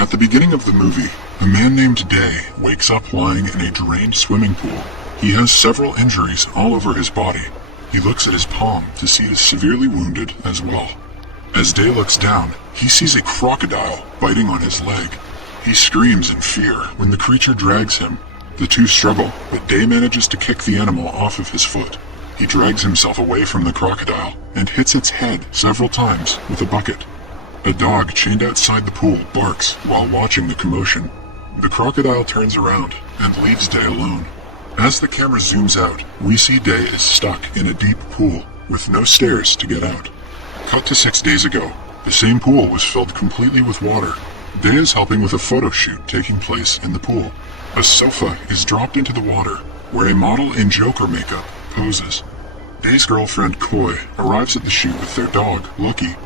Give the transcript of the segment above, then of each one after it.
At the beginning of the movie, a man named Day wakes up lying in a drained swimming pool. He has several injuries all over his body. He looks at his palm to see he is severely wounded as well. As Day looks down, he sees a crocodile biting on his leg. He screams in fear when the creature drags him. The two struggle, but Day manages to kick the animal off of his foot. He drags himself away from the crocodile and hits its head several times with a bucket. A dog chained outside the pool barks while watching the commotion. The crocodile turns around and leaves Day alone. As the camera zooms out, we see Day is stuck in a deep pool with no stairs to get out. Cut to 6 days ago, the same pool was filled completely with water. Day is helping with a photo shoot taking place in the pool. A sofa is dropped into the water, where a model in Joker makeup poses. Day's girlfriend Koi arrives at the shoot with their dog, Lucky.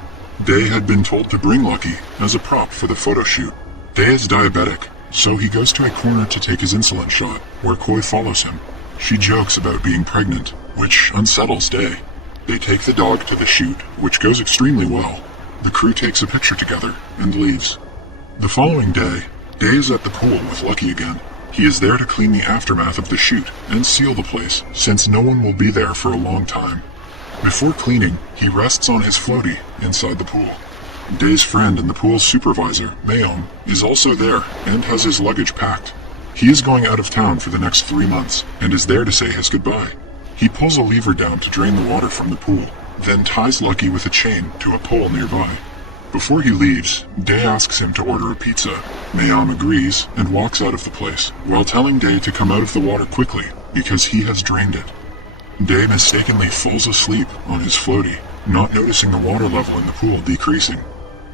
Day had been told to bring Lucky as a prop for the photo shoot. Day is diabetic, so he goes to a corner to take his insulin shot, where Koi follows him. She jokes about being pregnant, which unsettles Day. They take the dog to the shoot, which goes extremely well. The crew takes a picture together and leaves. The following day, Day is at the pool with Lucky again. He is there to clean the aftermath of the shoot and seal the place, since no one will be there for a long time. Before cleaning, he rests on his floaty inside the pool. Day's friend and the pool's supervisor, Mayom, is also there and has his luggage packed. He is going out of town for the next 3 months and is there to say his goodbye. He pulls a lever down to drain the water from the pool, then ties Lucky with a chain to a pole nearby. Before he leaves, Day asks him to order a pizza. Mayom agrees and walks out of the place, while telling Day to come out of the water quickly because he has drained it. Day mistakenly falls asleep on his floaty, not noticing the water level in the pool decreasing.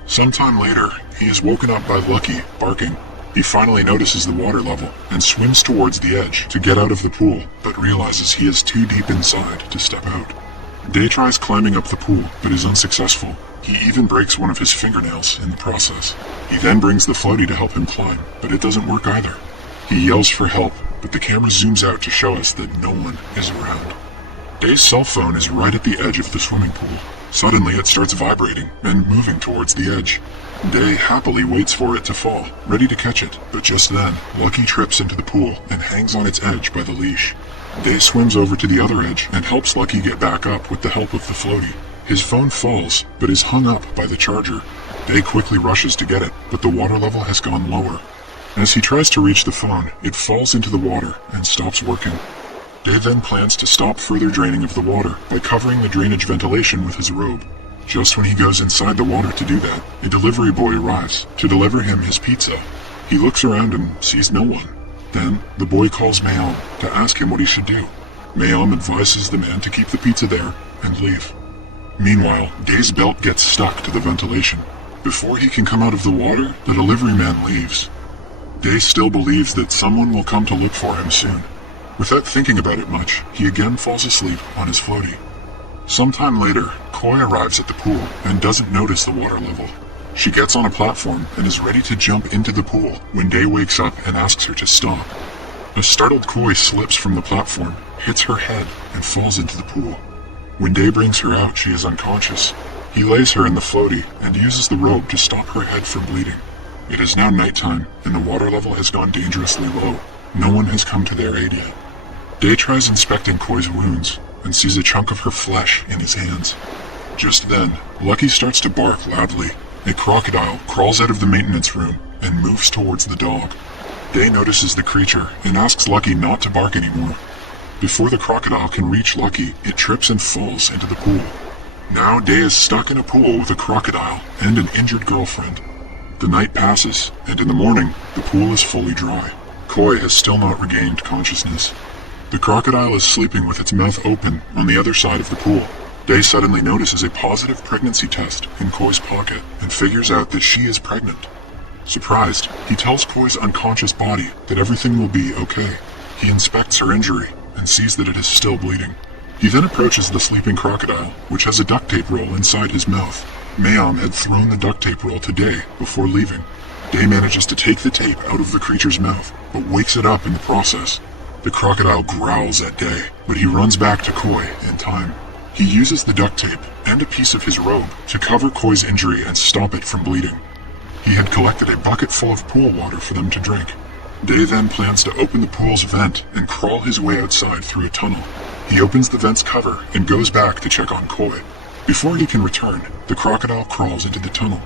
Sometime later, he is woken up by Lucky barking. He finally notices the water level and swims towards the edge to get out of the pool, but realizes he is too deep inside to step out. Day tries climbing up the pool, but is unsuccessful. He even breaks one of his fingernails in the process. He then brings the floaty to help him climb, but it doesn't work either. He yells for help, but the camera zooms out to show us that no one is around. Day's cell phone is right at the edge of the swimming pool. Suddenly it starts vibrating and moving towards the edge. Day happily waits for it to fall, ready to catch it, but just then, Lucky trips into the pool and hangs on its edge by the leash. Day swims over to the other edge and helps Lucky get back up with the help of the floaty. His phone falls, but is hung up by the charger. Day quickly rushes to get it, but the water level has gone lower. As he tries to reach the phone, it falls into the water and stops working. Day then plans to stop further draining of the water by covering the drainage ventilation with his robe. Just when he goes inside the water to do that, a delivery boy arrives to deliver him his pizza. He looks around and sees no one. Then, the boy calls Mayom to ask him what he should do. Mayom advises the man to keep the pizza there and leave. Meanwhile, Day's belt gets stuck to the ventilation. Before he can come out of the water, the delivery man leaves. Day still believes that someone will come to look for him soon. Without thinking about it much, he again falls asleep on his floaty. Sometime later, Koi arrives at the pool and doesn't notice the water level. She gets on a platform and is ready to jump into the pool when Day wakes up and asks her to stop. A startled Koi slips from the platform, hits her head, and falls into the pool. When Day brings her out, she is unconscious. He lays her in the floaty and uses the rope to stop her head from bleeding. It is now nighttime, and the water level has gone dangerously low. No one has come to their aid yet. Day tries inspecting Koi's wounds and sees a chunk of her flesh in his hands. Just then, Lucky starts to bark loudly. A crocodile crawls out of the maintenance room and moves towards the dog. Day notices the creature and asks Lucky not to bark anymore. Before the crocodile can reach Lucky, it trips and falls into the pool. Now Day is stuck in a pool with a crocodile and an injured girlfriend. The night passes, and in the morning, the pool is fully dry. Koi has still not regained consciousness. The crocodile is sleeping with its mouth open on the other side of the pool. Day suddenly notices a positive pregnancy test in Koi's pocket and figures out that she is pregnant. Surprised, he tells Koi's unconscious body that everything will be okay. He inspects her injury and sees that it is still bleeding. He then approaches the sleeping crocodile, which has a duct tape roll inside his mouth. Mayom had thrown the duct tape roll to Day before leaving. Day manages to take the tape out of the creature's mouth, but wakes it up in the process. The crocodile growls at Day, but he runs back to Koi in time. He uses the duct tape and a piece of his robe to cover Koi's injury and stop it from bleeding. He had collected a bucket full of pool water for them to drink. Day then plans to open the pool's vent and crawl his way outside through a tunnel. He opens the vent's cover and goes back to check on Koi. Before he can return, the crocodile crawls into the tunnel.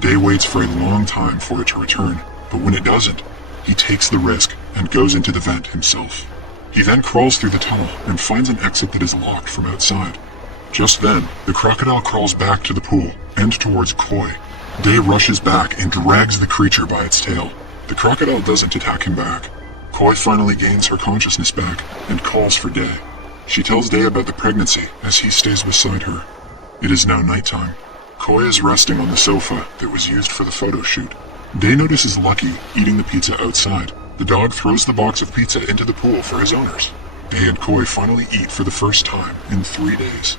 Day waits for a long time for it to return, but when it doesn't, he takes the risk and goes into the vent himself. He then crawls through the tunnel and finds an exit that is locked from outside. Just then, the crocodile crawls back to the pool and towards Koi. Day rushes back and drags the creature by its tail. The crocodile doesn't attack him back. Koi finally gains her consciousness back and calls for Day. She tells Day about the pregnancy as he stays beside her. It is now nighttime. Koi is resting on the sofa that was used for the photo shoot. Day notices Lucky eating the pizza outside. The dog throws the box of pizza into the pool for his owners. Day and Koi finally eat for the first time in 3 days.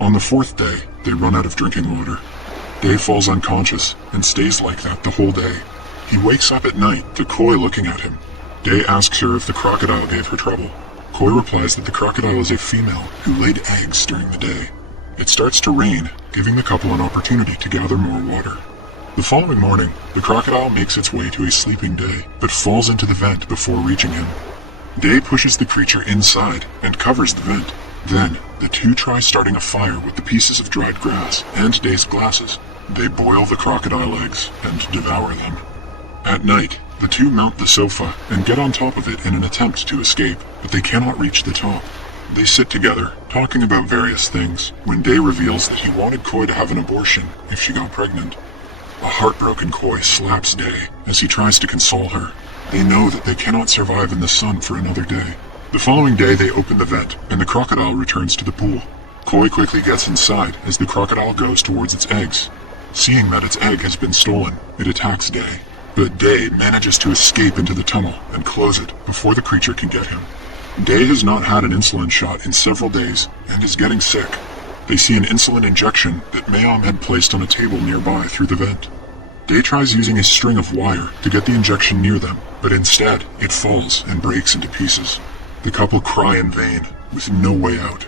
On the 4th day, they run out of drinking water. Day falls unconscious and stays like that the whole day. He wakes up at night to Koi looking at him. Day asks her if the crocodile gave her trouble. Koi replies that the crocodile is a female who laid eggs during the day. It starts to rain, giving the couple an opportunity to gather more water. The following morning, the crocodile makes its way to a sleeping Day, but falls into the vent before reaching him. Day pushes the creature inside and covers the vent. Then, the two try starting a fire with the pieces of dried grass and Day's glasses. They boil the crocodile eggs and devour them. At night, the two mount the sofa and get on top of it in an attempt to escape, but they cannot reach the top. They sit together, talking about various things, when Day reveals that he wanted Koi to have an abortion if she got pregnant. A heartbroken Koi slaps Day as he tries to console her. They know that they cannot survive in the sun for another day. The following day they open the vent, and the crocodile returns to the pool. Koi quickly gets inside as the crocodile goes towards its eggs. Seeing that its egg has been stolen, it attacks Day. But Day manages to escape into the tunnel and close it before the creature can get him. Day has not had an insulin shot in several days and is getting sick. They see an insulin injection that Mayom had placed on a table nearby through the vent. Day tries using a string of wire to get the injection near them, but instead it falls and breaks into pieces. The couple cry in vain, with no way out.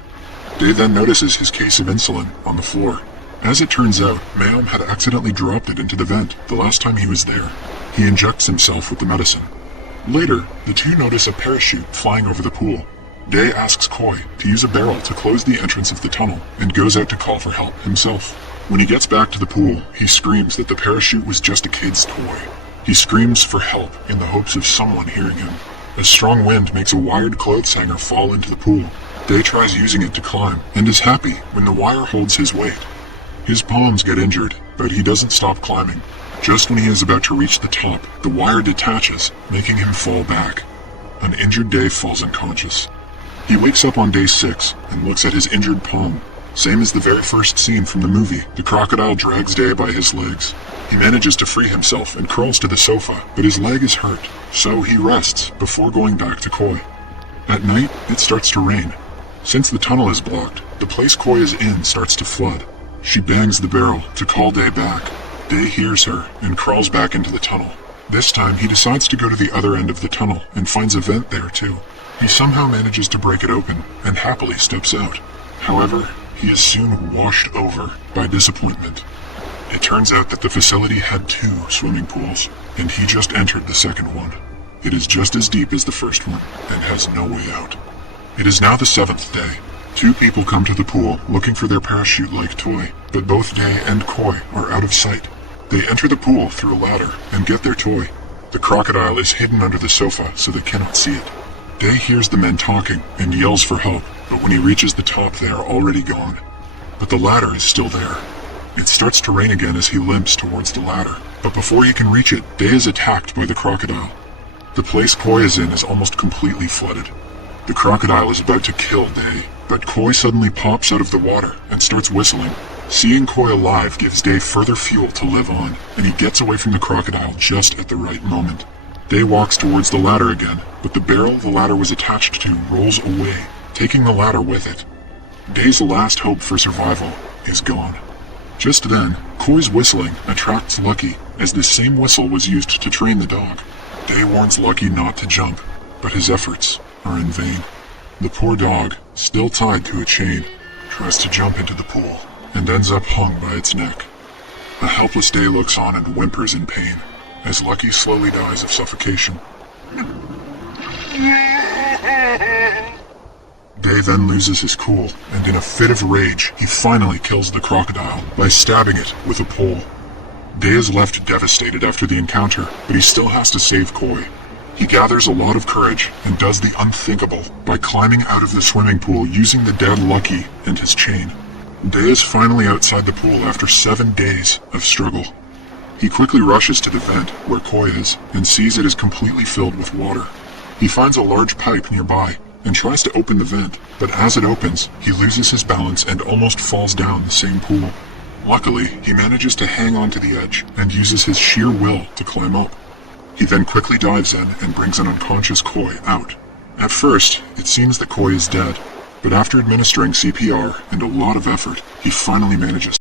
Day then notices his case of insulin on the floor. As it turns out, Mayom had accidentally dropped it into the vent the last time he was there. He injects himself with the medicine. Later, the two notice a parachute flying over the pool. Day asks Koi to use a barrel to close the entrance of the tunnel and goes out to call for help himself. When he gets back to the pool, he screams that the parachute was just a kid's toy. He screams for help in the hopes of someone hearing him. A strong wind makes a wired clothes hanger fall into the pool. Day tries using it to climb and is happy when the wire holds his weight. His palms get injured, but he doesn't stop climbing. Just when he is about to reach the top, the wire detaches, making him fall back. An injured Day falls unconscious. He wakes up on day 6 and looks at his injured palm. Same as the very first scene from the movie, the crocodile drags Day by his legs. He manages to free himself and crawls to the sofa, but his leg is hurt, so he rests before going back to Koi. At night, it starts to rain. Since the tunnel is blocked, the place Koi is in starts to flood. She bangs the barrel to call Day back. Day hears her and crawls back into the tunnel. This time he decides to go to the other end of the tunnel and finds a vent there too. He somehow manages to break it open and happily steps out. However, he is soon washed over by disappointment. It turns out that the facility had 2 swimming pools, and he just entered the second one. It is just as deep as the first one and has no way out. It is now the 7th day. 2 people come to the pool looking for their parachute-like toy, but both Day and Koi are out of sight. They enter the pool through a ladder and get their toy. The crocodile is hidden under the sofa so they cannot see it. Day hears the men talking and yells for help, but when he reaches the top they are already gone. But the ladder is still there. It starts to rain again as he limps towards the ladder, but before he can reach it, Day is attacked by the crocodile. The place Koi is in is almost completely flooded. The crocodile is about to kill Day, but Koi suddenly pops out of the water and starts whistling. Seeing Koi alive gives Day further fuel to live on, and he gets away from the crocodile just at the right moment. Day walks towards the ladder again, but the barrel the ladder was attached to rolls away, taking the ladder with it. Day's last hope for survival is gone. Just then, Koi's whistling attracts Lucky, as this same whistle was used to train the dog. Day warns Lucky not to jump, but his efforts are in vain. The poor dog, still tied to a chain, tries to jump into the pool and ends up hung by its neck. A helpless Day looks on and whimpers in pain, as Lucky slowly dies of suffocation. Day then loses his cool, and in a fit of rage, he finally kills the crocodile by stabbing it with a pole. Day is left devastated after the encounter, but he still has to save Koi. He gathers a lot of courage and does the unthinkable by climbing out of the swimming pool using the dead Lucky and his chain. Day is finally outside the pool after 7 days of struggle. He quickly rushes to the vent where Koi is and sees it is completely filled with water. He finds a large pipe nearby and tries to open the vent, but as it opens, he loses his balance and almost falls down the same pool. Luckily, he manages to hang on to the edge and uses his sheer will to climb up. He then quickly dives in and brings an unconscious Koi out. At first, it seems that Koi is dead, but after administering CPR and a lot of effort, he finally manages